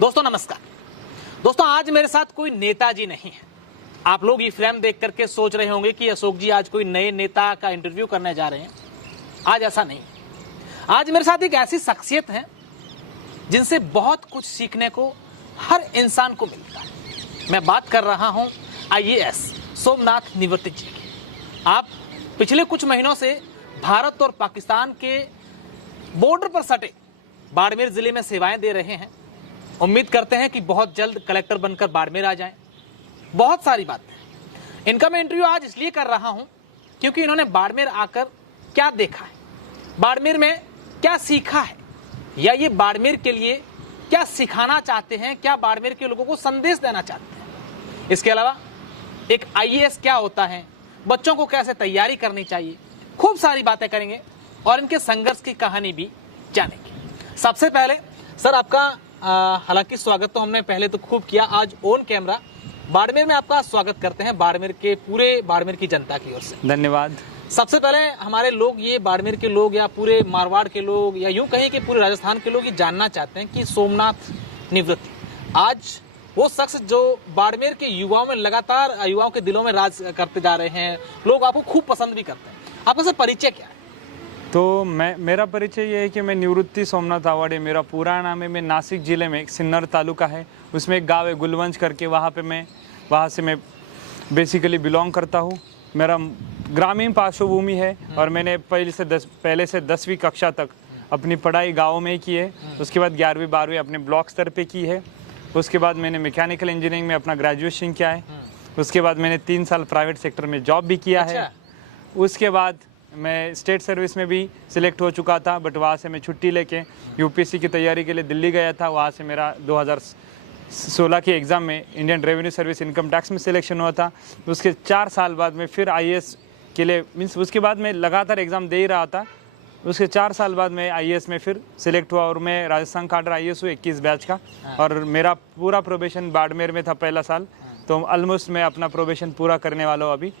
दोस्तों नमस्कार। दोस्तों आज मेरे साथ कोई नेताजी नहीं है। आप लोग ये फ्रेम देख करके सोच रहे होंगे कि अशोक जी आज कोई नए नेता का इंटरव्यू करने जा रहे हैं। आज ऐसा नहीं। आज मेरे साथ एक ऐसी शख्सियत है जिनसे बहुत कुछ सीखने को हर इंसान को मिलता है। मैं बात कर रहा हूं IAS सोमनाथ निवृत्ति जी की। आप पिछले कुछ महीनों से भारत और पाकिस्तान के बॉर्डर पर सटे बाड़मेर जिले में सेवाएं दे रहे हैं। उम्मीद करते हैं कि बहुत जल्द कलेक्टर बनकर बाड़मेर आ जाएं। बहुत सारी बातें। इनका मैं इंटरव्यू आज इसलिए कर रहा हूं क्योंकि इन्होंने बाड़मेर आकर क्या देखा है, बाड़मेर में क्या सीखा है, या ये बाड़मेर के लिए क्या सिखाना चाहते हैं, क्या बाड़मेर के लोगों को संदेश देना चाहते हैं। इसके अलावा एक IAS क्या होता है, बच्चों को कैसे तैयारी करनी चाहिए, खूब सारी बातें करेंगे और इनके संघर्ष की कहानी भी जानेंगे। सबसे पहले सर आपका हालांकि स्वागत तो हमने पहले तो खूब किया, आज ऑन कैमरा बाड़मेर में आपका स्वागत करते हैं बाड़मेर के पूरे बाड़मेर की जनता की ओर से। धन्यवाद। सबसे पहले हमारे लोग, ये बाड़मेर के लोग या पूरे मारवाड़ के लोग या यूं कहें कि पूरे राजस्थान के लोग ये जानना चाहते हैं कि सोमनाथ निवृत्ति आज वो शख्स जो बाड़मेर के युवाओं में लगातार युवाओं के दिलों में राज करते जा रहे हैं, लोग आपको खूब पसंद भी करते हैं। आपका सर परिचय क्या है? तो मेरा परिचय ये है कि मैं निवृत्ति सोमनाथ आवाड़े, मेरा पूरा नाम है। मैं नासिक ज़िले में एक सिन्नर तालुका है, उसमें एक गांव है गुलवंश करके, वहाँ से मैं बेसिकली बिलोंग करता हूँ। मेरा ग्रामीण पार्श्वभूमि है और मैंने पहले से 10वीं कक्षा तक अपनी पढ़ाई गाँव में ही की है। उसके बाद 11वीं 12वीं अपने ब्लॉक स्तर पे की है। उसके बाद मैंने मैकेनिकल इंजीनियरिंग में अपना ग्रेजुएशन किया है। उसके बाद मैंने 3 साल प्राइवेट सेक्टर में जॉब भी किया है। उसके बाद मैं स्टेट सर्विस में भी सिलेक्ट हो चुका था, बट वहाँ से मैं छुट्टी लेके UPSC की तैयारी के लिए दिल्ली गया था। वहाँ से मेरा 2016 के एग्ज़ाम में Indian revenue service income tax में सिलेक्शन हुआ था। उसके 4 साल बाद में फिर IAS के लिए उसके बाद मैं लगातार एग्ज़ाम दे ही रहा था। उसके 4 साल बाद मैं IAS में फिर सिलेक्ट हुआ और मैं राजस्थान काडर IAS हूँ 21 बैच का। और मेरा पूरा प्रोबेशन बाड़मेर में था पहला साल, तो ऑलमोस्ट मैं अपना प्रोबेशन पूरा करने वाला हूँ अभी।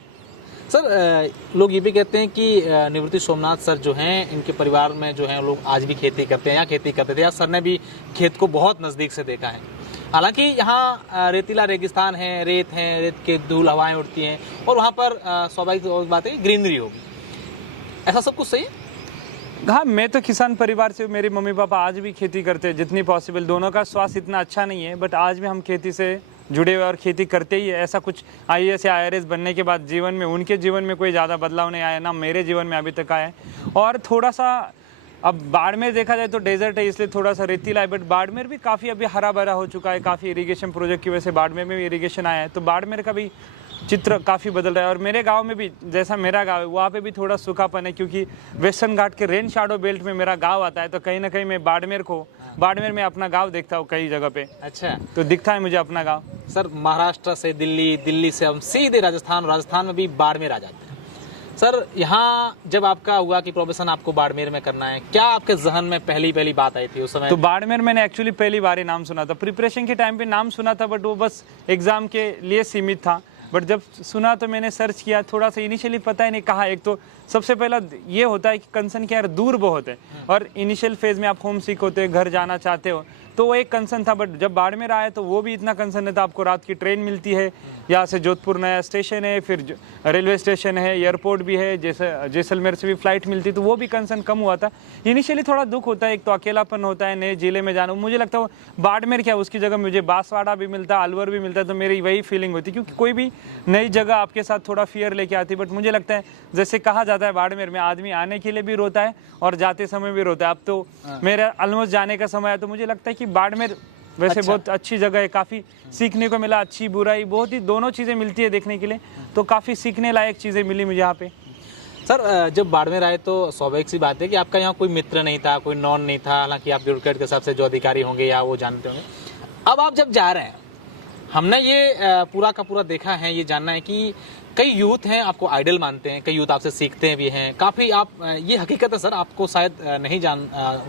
सर लोग ये भी कहते हैं कि निवृत्ति सोमनाथ सर जो हैं, इनके परिवार में जो हैं लोग आज भी खेती करते हैं या खेती करते थे, या सर ने भी खेत को बहुत नज़दीक से देखा है। हालांकि यहाँ रेतीला रेगिस्तान है, रेत के धूल हवाएं उड़ती हैं और वहाँ पर स्वाभाविक बात है ग्रीनरी होगी। ऐसा सब कुछ सही है? हाँ, मैं तो किसान परिवार से, मेरे मम्मी पापा आज भी खेती करते हैं जितनी पॉसिबल। दोनों का स्वास्थ्य इतना अच्छा नहीं है, बट आज भी हम खेती से जुड़े हुए और खेती करते ही है। ऐसा कुछ IAS या IRS बनने के बाद जीवन में, उनके जीवन में कोई ज़्यादा बदलाव नहीं आया, ना मेरे जीवन में अभी तक आया है। और थोड़ा सा अब बाड़मेर देखा जाए तो डेजर्ट है, इसलिए थोड़ा सा रेतीला है, बट बाड़मेर भी काफ़ी अभी हरा भरा हो चुका है। काफ़ी इरिगेशन प्रोजेक्ट की वजह से बाड़मेर में भी इरिगेशन आया है, तो बाड़मेर का भी चित्र काफ़ी बदल रहा है। और मेरे गांव में भी, जैसा मेरा गांव है, वहाँ पे भी थोड़ा सूखापन है, क्योंकि वेस्टर्न घाट के रेन शैडो बेल्ट में मेरा गांव आता है। तो कहीं ना कहीं मैं बाड़मेर में अपना गांव देखता हूँ कई जगह पे। अच्छा, तो दिखता है मुझे अपना गांव। सर महाराष्ट्र से दिल्ली, दिल्ली से हम सीधे राजस्थान, राजस्थान में भी बाड़मेर आ जाते हैं। सर यहाँ जब आपका हुआ कि प्रोफेशन आपको बाड़मेर में करना है, क्या आपके जहन में पहली बात आई थी उस समय? तो बाड़मेर मैंने एक्चुअली पहली बार ही नाम सुना था। प्रिपरेशन के टाइम पे नाम सुना था, बट वो बस एग्जाम के लिए सीमित था। बट जब सुना तो मैंने सर्च किया, थोड़ा सा इनिशियली पता ही नहीं कहा। एक तो सबसे पहला ये होता है कि कंसर्न क्या है, दूर बहुत है और इनिशियल फेज में आप होम सिक होते हो, घर जाना चाहते हो, तो वो एक कंसर्न था। बट जब बाड़मेर आया तो वो भी इतना कंसर्न नहीं था। आपको रात की ट्रेन मिलती है, यहाँ से जोधपुर नया स्टेशन है, फिर रेलवे स्टेशन है, एयरपोर्ट भी है, जैसे जैसलमेर से भी फ्लाइट मिलती, तो वो भी कंसर्न कम हुआ था। इनिशियली थोड़ा दुख होता है, एक तो अकेलापन होता है, नए जिले में जाना। मुझे लगता है बाड़मेर क्या, उसकी जगह मुझे बांसवाड़ा भी मिलता, अलवर भी मिलता, तो मेरी वही फीलिंग होती, क्योंकि कोई भी नई जगह आपके साथ थोड़ा फियर लेके आती। बट मुझे लगता है, जैसे कहा जाता है बाड़मेर में आदमी आने के लिए भी रोता है और जाते समय भी रोता है। अब तो मेरा ऑलमोस्ट जाने का समय है, तो मुझे लगता है कि बाड़मेर वैसे बहुत अच्छी जगह है। काफ़ी सीखने को मिला, अच्छी बुराई बहुत ही दोनों चीज़ें मिलती है देखने के लिए, तो काफ़ी सीखने लायक चीज़ें मिली मुझे यहाँ पे। सर जब बाड़मेर आए तो स्वाभाविक सी बात है कि आपका यहाँ कोई मित्र नहीं था, कोई नॉन नहीं था। हालांकि आप ब्यूरोक्रेट के हिसाब से जो अधिकारी होंगे या वो जानते होंगे। अब आप जब जा रहे हैं, हमने ये पूरा का पूरा देखा है, ये जानना है कि कई यूथ हैं आपको आइडल मानते हैं, कई यूथ आपसे सीखते भी हैं काफ़ी। आप ये हकीकत है सर, आपको शायद नहीं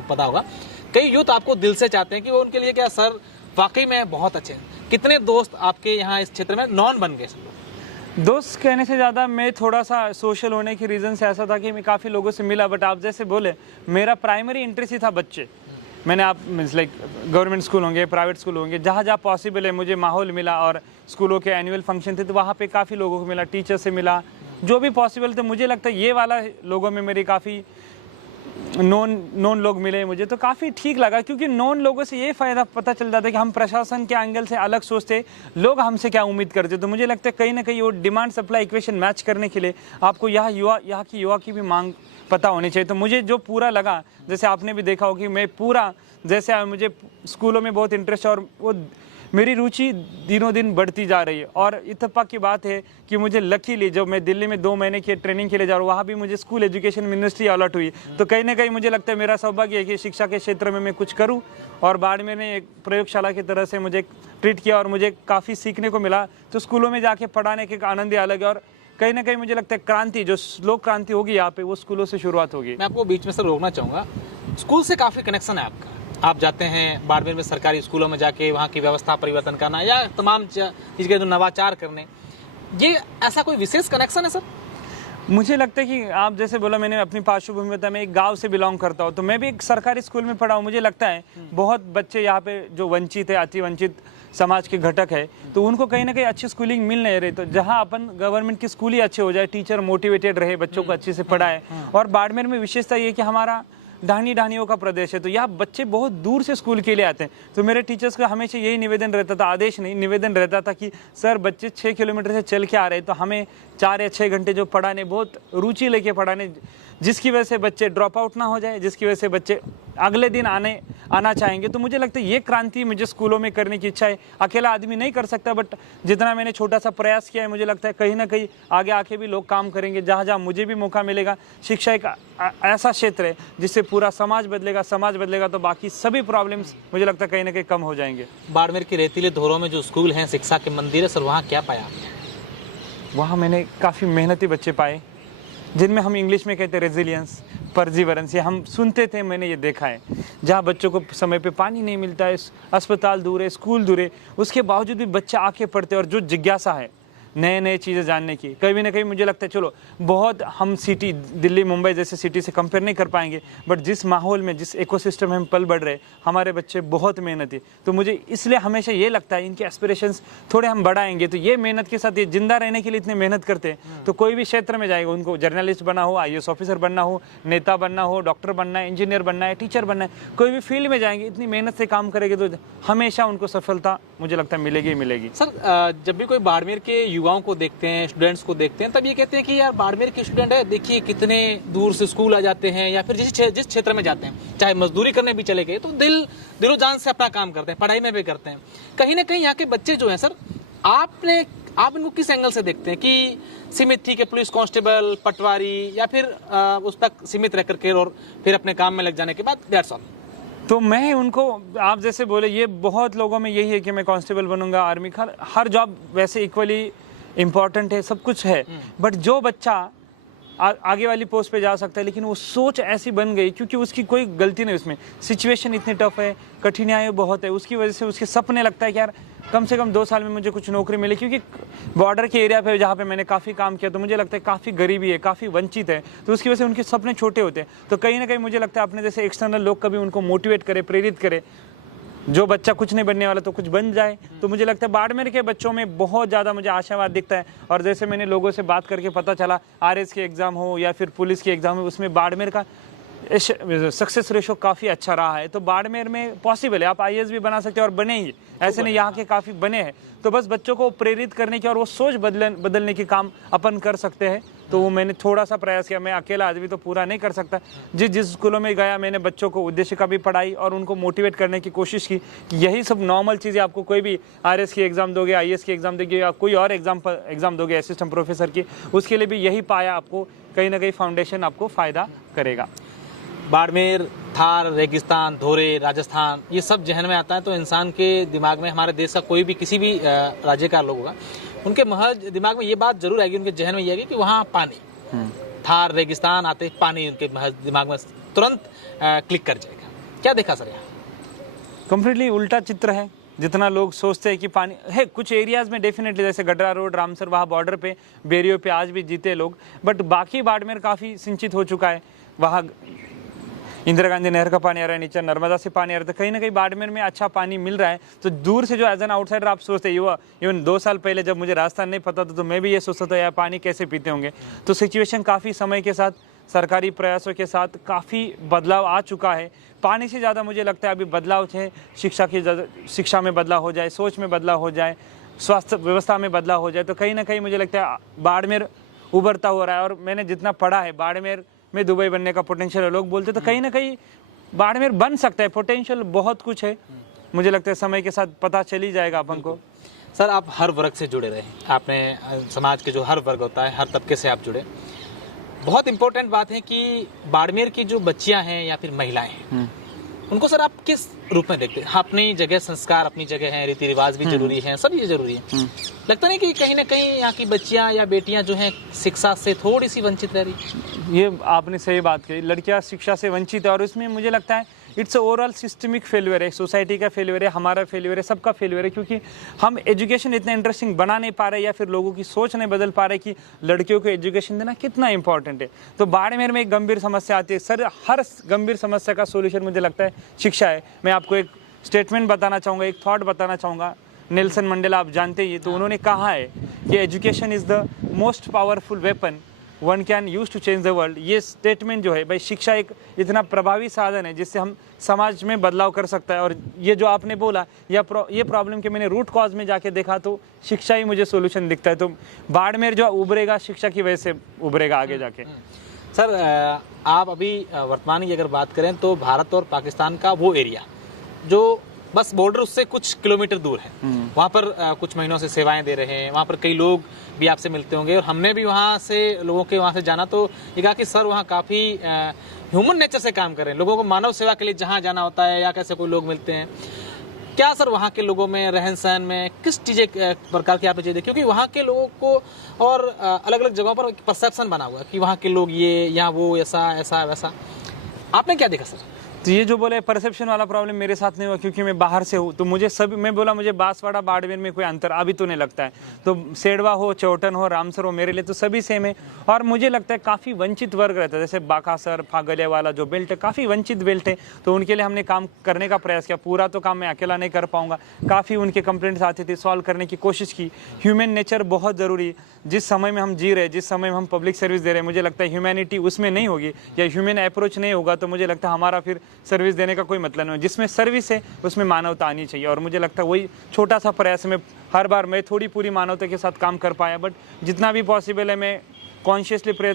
पता होगा, कई यूथ आपको दिल से चाहते हैं कि वो उनके लिए क्या सर वाकई में बहुत अच्छे हैं। कितने दोस्त आपके यहाँ इस क्षेत्र में नॉन बन गए? दोस्त कहने से ज़्यादा मैं थोड़ा सा सोशल होने की रीज़न से ऐसा था कि मैं काफ़ी लोगों से मिला। बट आप जैसे बोले, मेरा प्राइमरी इंटरेस्ट ही था बच्चे। मैंने आप मीन्स लाइक गवर्नमेंट स्कूल होंगे, प्राइवेट स्कूल होंगे, जहाँ जहाँ पॉसिबल है मुझे माहौल मिला, और स्कूलों के एनुअल फंक्शन थे तो वहाँ पे काफ़ी लोगों को मिला, टीचर से मिला, जो भी पॉसिबल थे। मुझे लगता है ये वाला लोगों में मेरी काफ़ी नॉन लोग मिले मुझे, तो काफ़ी ठीक लगा, क्योंकि नॉन लोगों से ये फ़ायदा पता चल जाता है कि हम प्रशासन के एंगल से अलग सोचते, लोग हमसे क्या उम्मीद करते। तो मुझे लगता है कहीं ना कहीं वो डिमांड सप्लाई इक्वेशन मैच करने के लिए आपको यहाँ की भी मांग पता होनी चाहिए। तो मुझे जो पूरा लगा, जैसे आपने भी देखा हो कि मैं पूरा, जैसे मुझे स्कूलों में बहुत इंटरेस्ट है और वो मेरी रुचि दिनों दिन बढ़ती जा रही है। और इत्तेफाक की बात है कि मुझे लकीली जब मैं दिल्ली में 2 महीने की ट्रेनिंग के लिए जा रहा हूँ, वहाँ भी मुझे स्कूल एजुकेशन मिनिस्ट्री अलॉट हुई। तो कहीं ना कहीं मुझे लगता है मेरा सौभाग्य है कि शिक्षा के क्षेत्र में मैं कुछ करूँ। और बाड़मेर ने एक प्रयोगशाला की तरह से मुझे ट्रीट किया और मुझे काफ़ी सीखने को मिला। तो स्कूलों में जाके पढ़ाने के आनंद ही अलग है। और कहीं ना कहीं मुझे लगता है क्रांति, जो लोक क्रांति होगी यहाँ पे, वो स्कूलों से शुरुआत होगी। मैं आपको बीच में से रोकना चाहूँगा, स्कूल से काफ़ी कनेक्शन है आपका। आप जाते हैं बाड़मेर में सरकारी स्कूलों में जाके वहाँ की व्यवस्था परिवर्तन करना या तमाम चीज़ के जो नवाचार करने, ये ऐसा कोई विशेष कनेक्शन है सर? मुझे लगता है कि आप जैसे बोला, मैंने अपनी पार्श्वभूमि बताया, मैं एक गांव से बिलोंग करता हूँ, तो मैं भी एक सरकारी स्कूल में पढ़ा हूँ। मुझे लगता है बहुत बच्चे यहाँ पे जो वंचित है, अति वंचित समाज के घटक है, तो उनको कहीं ना कहीं अच्छी स्कूलिंग मिल नहीं रही। तो जहाँ अपन गवर्नमेंट की स्कूल ही अच्छे हो जाए, टीचर मोटिवेटेड रहे, बच्चों को अच्छे से पढ़ाए। और बाड़मेर में विशेषता ये कि हमारा ढानियों का प्रदेश है, तो यहाँ बच्चे बहुत दूर से स्कूल के लिए आते हैं। तो मेरे टीचर्स का हमेशा यही निवेदन रहता था, आदेश नहीं निवेदन रहता था कि सर बच्चे 6 किलोमीटर से चल के आ रहे हैं, तो हमें 4 या 6 घंटे जो पढ़ाने, बहुत रुचि लेके पढ़ाने, जिसकी वजह से बच्चे ड्रॉप आउट ना हो जाए, जिसकी वजह से बच्चे अगले दिन आना चाहेंगे। तो मुझे लगता है ये क्रांति मुझे स्कूलों में करने की इच्छा है। अकेला आदमी नहीं कर सकता, बट जितना मैंने छोटा सा प्रयास किया है, मुझे लगता है कहीं ना कहीं आगे आके भी लोग काम करेंगे। जहाँ जहाँ मुझे भी मौका मिलेगा, शिक्षा एक ऐसा क्षेत्र है जिससे पूरा समाज बदलेगा तो बाकी सभी प्रॉब्लम्स मुझे लगता है कहीं ना कहीं कम हो जाएंगे। बाड़मेर के रेतीले धोरों में जो स्कूल हैं, शिक्षा के मंदिर है सर, वहाँ क्या पाया आपने? वहाँ मैंने काफ़ी मेहनती बच्चे पाए, जिनमें हम इंग्लिश में कहते हैं रेजिलियंस, परजीवरेंस। ये हम सुनते थे, मैंने ये देखा है। जहाँ बच्चों को समय पे पानी नहीं मिलता है, अस्पताल दूर है, स्कूल दूर है, उसके बावजूद भी बच्चे आके पढ़ते हैं। और जो जिज्ञासा है नए चीज़ें जानने की, कभी ना कभी मुझे लगता है, चलो बहुत हम सिटी दिल्ली मुंबई जैसे सिटी से कंपेयर नहीं कर पाएंगे, बट जिस माहौल में, जिस इकोसिस्टम में हम पल बढ़ रहे, हमारे बच्चे बहुत मेहनती। तो मुझे इसलिए हमेशा ये लगता है इनके एस्पिरेशंस थोड़े हम बढ़ाएंगे तो ये मेहनत के साथ, ये जिंदा रहने के लिए इतने मेहनत करते हैं, तो कोई भी क्षेत्र में जाएगा, उनको जर्नलिस्ट बनना हो, IAS ऑफिसर बनना हो, नेता बनना हो, डॉक्टर बनना है, इंजीनियर बनना है, टीचर बनना है, कोई भी फील्ड में जाएंगे, इतनी मेहनत से काम करेंगे तो हमेशा उनको सफलता मुझे लगता है मिलेगी ही मिलेगी। सर जब भी कोई बाड़मेर के युवाओं को देखते हैं, स्टूडेंट्स को देखते हैं, तब ये कहते हैं कि यार बाड़मेर के स्टूडेंट है, देखिए कितने दूर से स्कूल आ जाते हैं, या फिर जिस क्षेत्र में जाते हैं, चाहे मजदूरी करने भी चले गए, तो दिलो जान से अपना काम करते हैं, पढ़ाई में भी करते हैं। कहीं ना कहीं यहाँ के बच्चे जो हैं सर, आप इनको किस एंगल से देखते हैं कि सीमित थी कि पुलिस कांस्टेबल, पटवारी, या फिर उस तक सीमित रह करके और फिर अपने काम में लग जाने के बाद दैट्स ऑल? तो मैं उनको, आप जैसे बोले, ये बहुत लोगों में यही है कि मैं कांस्टेबल बनूंगा, आर्मी, हर जॉब वैसे इक्वली इम्पॉर्टेंट है, सब कुछ है, बट जो बच्चा आगे वाली पोस्ट पे जा सकता है, लेकिन वो सोच ऐसी बन गई क्योंकि उसकी कोई गलती नहीं, उसमें सिचुएशन इतनी टफ है, कठिनाइयाँ बहुत है, उसकी वजह से उसके सपने लगता है कि यार कम से कम 2 साल में मुझे कुछ नौकरी मिले। क्योंकि बॉर्डर के एरिया पे जहाँ पे मैंने काफ़ी काम किया, तो मुझे लगता है काफ़ी गरीबी है, काफ़ी वंचित है, तो उसकी वजह से उनके सपने छोटे होते हैं। तो कहीं ना कहीं मुझे लगता है अपने जैसे एक्सटर्नल लोग कभी उनको मोटिवेट करे, प्रेरित करे, जो बच्चा कुछ नहीं बनने वाला तो कुछ बन जाए। तो मुझे लगता है बाड़मेर के बच्चों में बहुत ज़्यादा मुझे आशावाद दिखता है। और जैसे मैंने लोगों से बात करके पता चला, RS के एग्ज़ाम हो या फिर पुलिस के एग्ज़ाम हो, उसमें बाड़मेर का सक्सेस रेशो काफ़ी अच्छा रहा है। तो बाड़मेर में पॉसिबल है, आप IAS भी बना सकते हैं और बने ही, ऐसे नहीं, यहाँ के काफ़ी बने हैं। तो बस बच्चों को प्रेरित करने की और वो सोच बदलने की काम अपन कर सकते हैं। तो वो मैंने थोड़ा सा प्रयास किया, मैं अकेला आदमी तो पूरा नहीं कर सकता। जिस स्कूलों में गया, मैंने बच्चों को उद्देश्य का भी पढ़ाई और उनको मोटिवेट करने की कोशिश की कि यही सब नॉर्मल चीज़ें, आपको कोई भी RS की एग्ज़ाम दोगे, IAS की एग्ज़ाम दोगे, या कोई और एग्ज़ाम दोगे असिस्टेंट प्रोफेसर की, उसके लिए भी यही पाया, आपको कहीं ना कहीं फाउंडेशन आपको फ़ायदा करेगा। बाड़मेर, थार, रेगिस्तान, धोरे, राजस्थान, ये सब जहन में आता है तो इंसान के दिमाग में, हमारे देश का कोई भी किसी भी राज्य का लोग होगा, उनके महज दिमाग में ये बात जरूर आएगी, उनके जहन में ये आएगी कि वहाँ पानी, थार, रेगिस्तान आते पानी उनके महज दिमाग में तुरंत क्लिक कर जाएगा। क्या देखा सर यहाँ? कम्प्लीटली उल्टा चित्र है। जितना लोग सोचते हैं कि पानी है, कुछ एरियाज़ में डेफिनेटली, जैसे गडरा रोड, रामसर, वहाँ बॉर्डर पे, बेरियो पे आज भी जीते लोग, बट बाकी बाड़मेर काफ़ी सिंचित हो चुका है। वहाँ इंदिरा गांधी नहर का पानी आ रहा है, नीचे नर्मदा से पानी आ रहा है, तो कहीं ना कहीं बाड़मेर में अच्छा पानी मिल रहा है। तो दूर से जो एज एन आउटसाइडर आप सोचते हैं, इवन 2 साल पहले जब मुझे राजस्थान नहीं पता था तो मैं भी ये सोचता था यार पानी कैसे पीते होंगे। तो सिचुएशन काफ़ी समय के साथ, सरकारी प्रयासों के साथ काफ़ी बदलाव आ चुका है। पानी से ज़्यादा मुझे लगता है अभी बदलाव है शिक्षा में बदलाव हो जाए, सोच में बदलाव हो जाए, स्वास्थ्य व्यवस्था में बदलाव हो जाए, तो कहीं ना कहीं मुझे लगता है बाड़मेर उभरता हो रहा है। और मैंने जितना पढ़ा है, बाड़मेर में दुबई बनने का पोटेंशियल है, लोग बोलते, तो कहीं ना कहीं बाड़मेर बन सकता है, पोटेंशियल बहुत कुछ है। मुझे लगता है समय के साथ पता चल ही जाएगा अपन को। सर, आप हर वर्ग से जुड़े रहे, आपने समाज के जो हर वर्ग होता है, हर तबके से आप जुड़े। बहुत इंपॉर्टेंट बात है कि बाड़मेर की जो बच्चियां हैं या फिर महिलाएं हैं, उनको सर आप किस रूप में देखते हैं? अपनी जगह संस्कार अपनी जगह है, रीति रिवाज भी जरूरी है, सब ये जरूरी है। लगता नहीं कि कहीं ना कहीं यहाँ की बच्चियां या बेटियां जो हैं शिक्षा से थोड़ी सी वंचित रह रही है? ये आपने सही बात कही, लड़कियां शिक्षा से वंचित है और उसमें मुझे लगता है इट्स ओवरऑल सिस्टमिक फेल्यूर है, सोसाइटी का फेल्यूर है, हमारा फेल्यूर है, सबका फेल्यूर है, क्योंकि हम एजुकेशन इतना इंटरेस्टिंग बना नहीं पा रहे या फिर लोगों की सोच नहीं बदल पा रहे कि लड़कियों को एजुकेशन देना कितना इंपॉर्टेंट है। तो बाड़मेर में एक गंभीर समस्या आती है सर, हर गंभीर समस्या का सोल्यूशन मुझे लगता है शिक्षा है। मैं आपको एक स्टेटमेंट बताना चाहूँगा, एक थॉट बताना चाहूँगा। नेल्सन मंडेला आप जानते ही, तो उन्होंने कहा है कि education is the most powerful weapon one can use to change the world. ये स्टेटमेंट जो है भाई, शिक्षा एक इतना प्रभावी साधन है जिससे हम समाज में बदलाव कर सकता है। और ये जो आपने बोला, ये प्रॉब्लम के मैंने रूट कॉज में जाके देखा तो शिक्षा ही मुझे सोल्यूशन दिखता है। तो बाड़मेर जो उभरेगा शिक्षा की वजह से उभरेगा आगे जाके। सर, आप अभी वर्तमान की अगर बात करें तो भारत और पाकिस्तान का वो एरिया जो बस बॉर्डर उससे कुछ किलोमीटर दूर है, वहाँ पर कुछ महीनों से सेवाएं दे रहे हैं। वहाँ पर कई लोग भी आपसे मिलते होंगे और हमने भी वहाँ से लोगों के वहाँ से जाना तो ये कहा कि सर वहाँ काफ़ी ह्यूमन नेचर से काम कर रहे हैं। लोगों को मानव सेवा के लिए जहाँ जाना होता है या कैसे कोई लोग मिलते हैं, क्या सर वहाँ के लोगों में रहन सहन में किस चीज़ें प्रकार की आपने चीज़ें, क्योंकि वहाँ के लोगों को और अलग अलग जगहों पर परसेप्शन बना हुआ है कि वहाँ के लोग ये या वो ऐसा ऐसा वैसा, आपने क्या देखा सर? तो ये जो बोले परसेप्शन वाला प्रॉब्लम मेरे साथ नहीं हुआ, क्योंकि मैं बाहर से हूँ। तो मुझे सब, मैं बोला मुझे बांसवाड़ा बाड़मेर में कोई अंतर अभी तो नहीं लगता है। तो सेडवा हो, चौटन हो, रामसर हो, मेरे लिए तो सभी सेम है। और मुझे लगता है काफ़ी वंचित वर्ग रहता है, जैसे बाकासर फागलिया वाला जो बेल्ट है, काफ़ी वंचित बेल्ट है। तो उनके लिए हमने काम करने का प्रयास किया। पूरा तो काम मैं अकेला नहीं कर पाऊंगा, काफ़ी उनके कंप्लेंट्स आती थी, सॉल्व करने की कोशिश की। ह्यूमन नेचर बहुत ज़रूरी है। जिस समय में हम जी रहे, जिस समय में हम पब्लिक सर्विस दे रहे हैं, मुझे लगता है ह्यूमैनिटी उसमें नहीं होगी या ह्यूमन अप्रोच नहीं होगा तो मुझे लगता है हमारा फिर सर्विस देने का कोई मतलब नहीं है। जिसमें सर्विस है उसमें मानवता आनी चाहिए। और मुझे लगता है वही छोटा सा प्रयास में हर बार मैं थोड़ी पूरी मानवता के साथ काम कर पाया, बट जितना भी पॉसिबल है मैं कॉन्शियसली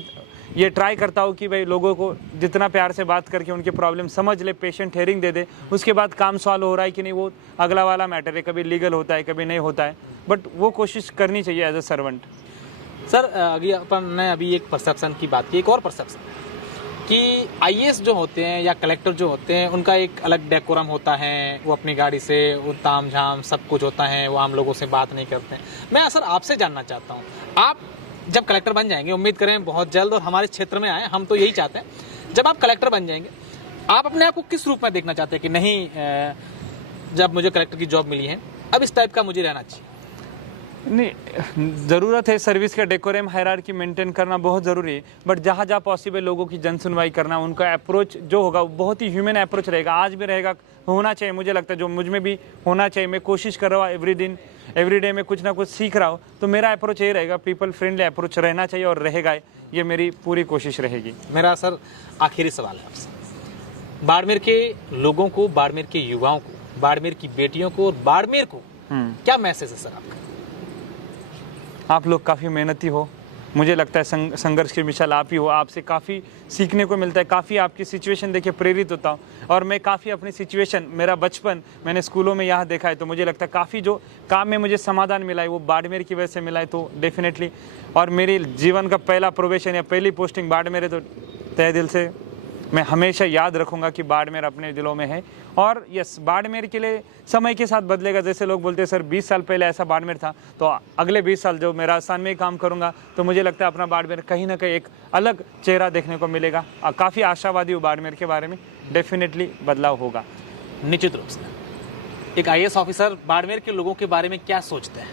ये ट्राई करता हूँ कि भाई लोगों को जितना प्यार से बात करके उनके प्रॉब्लम समझ ले, पेशेंट हेयरिंग दे दे, उसके बाद काम सॉल्व हो रहा है कि नहीं वो अगला वाला मैटर है। कभी लीगल होता है, कभी नहीं होता है, बट वो कोशिश करनी चाहिए एज ए सर्वेंट। सर, अपन ने अभी एक परसेप्शन की बात की, एक और परसेप्शन कि आईएएस जो होते हैं या कलेक्टर जो होते हैं उनका एक अलग डेकोरम होता है, वो अपनी गाड़ी से वो ताम झाम सब कुछ होता है, वो आम लोगों से बात नहीं करते हैं। मैं सर आपसे जानना चाहता हूँ, आप जब कलेक्टर बन जाएंगे, उम्मीद करें बहुत जल्द और हमारे क्षेत्र में आए, हम तो यही चाहते हैं, जब आप कलेक्टर बन जाएंगे आप अपने आप को किस रूप में देखना चाहते हैं कि नहीं जब मुझे कलेक्टर की जॉब मिली है अब इस टाइप का मुझे रहना चाहिए? नहीं, ज़रूरत है सर्विस का डेकोरम हायरार्की मेंटेन करना बहुत ज़रूरी है, बट जहाँ जहाँ पॉसिबल लोगों की जन सुनवाई करना, उनका अप्रोच जो होगा बहुत ही ह्यूमन अप्रोच रहेगा। आज भी रहेगा, होना चाहिए। मुझे लगता है जो मुझ में भी होना चाहिए। मैं कोशिश कर रहा हूँ एवरी डे में कुछ ना कुछ सीख रहा हूँ, तो मेरा अप्रोच ये रहेगा, पीपल फ्रेंडली अप्रोच रहना चाहिए और रहेगा। ये मेरी पूरी कोशिश रहेगी। मेरा सर आखिरी सवाल है आपसे, बाड़मेर के लोगों को, बाड़मेर के युवाओं को, बाड़मेर की बेटियों को और बाड़मेर को क्या मैसेज है सर आपका? आप लोग काफ़ी मेहनती हो, मुझे लगता है संघर्ष की मिसाल आप ही हो। आपसे काफ़ी सीखने को मिलता है, काफ़ी आपकी सिचुएशन देख के प्रेरित होता हूँ। और मैं काफ़ी अपनी सिचुएशन, मेरा बचपन मैंने स्कूलों में यहाँ देखा है, तो मुझे लगता है काफ़ी जो काम में मुझे समाधान मिला है वो बाड़मेर की वजह से मिला है। तो डेफिनेटली, और मेरे जीवन का पहला प्रोबेशन या पहली पोस्टिंग बाड़मेर है, तो तहे दिल से मैं हमेशा याद रखूंगा कि बाड़मेर अपने दिलों में है। और यस, बाड़मेर के लिए समय के साथ बदलेगा। जैसे लोग बोलते हैं सर 20 साल पहले ऐसा बाड़मेर था, तो अगले 20 साल जो मैं राजस्थान में काम करूंगा तो मुझे लगता है अपना बाड़मेर कहीं ना कहीं एक अलग चेहरा देखने को मिलेगा। काफ़ी आशावादी हूँ बाड़मेर के बारे में, डेफिनेटली बदलाव होगा। निश्चित रूप से एक आईएएस ऑफिसर बाड़मेर के लोगों के बारे में क्या सोचते हैं,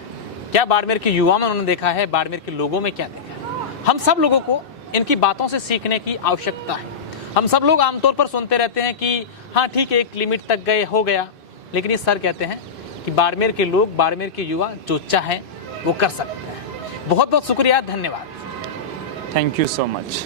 क्या बाड़मेर के युवा में उन्होंने देखा है, बाड़मेर के लोगों में क्या देखा है, हम सब लोगों को इनकी बातों से सीखने की आवश्यकता है। हम सब लोग आमतौर पर सुनते रहते हैं कि हाँ ठीक है, एक लिमिट तक गए हो गया, लेकिन ये सर कहते हैं कि बाड़मेर के लोग, बाड़मेर के युवा जो चाहें वो कर सकते हैं। बहुत बहुत शुक्रिया, धन्यवाद। Thank you so much.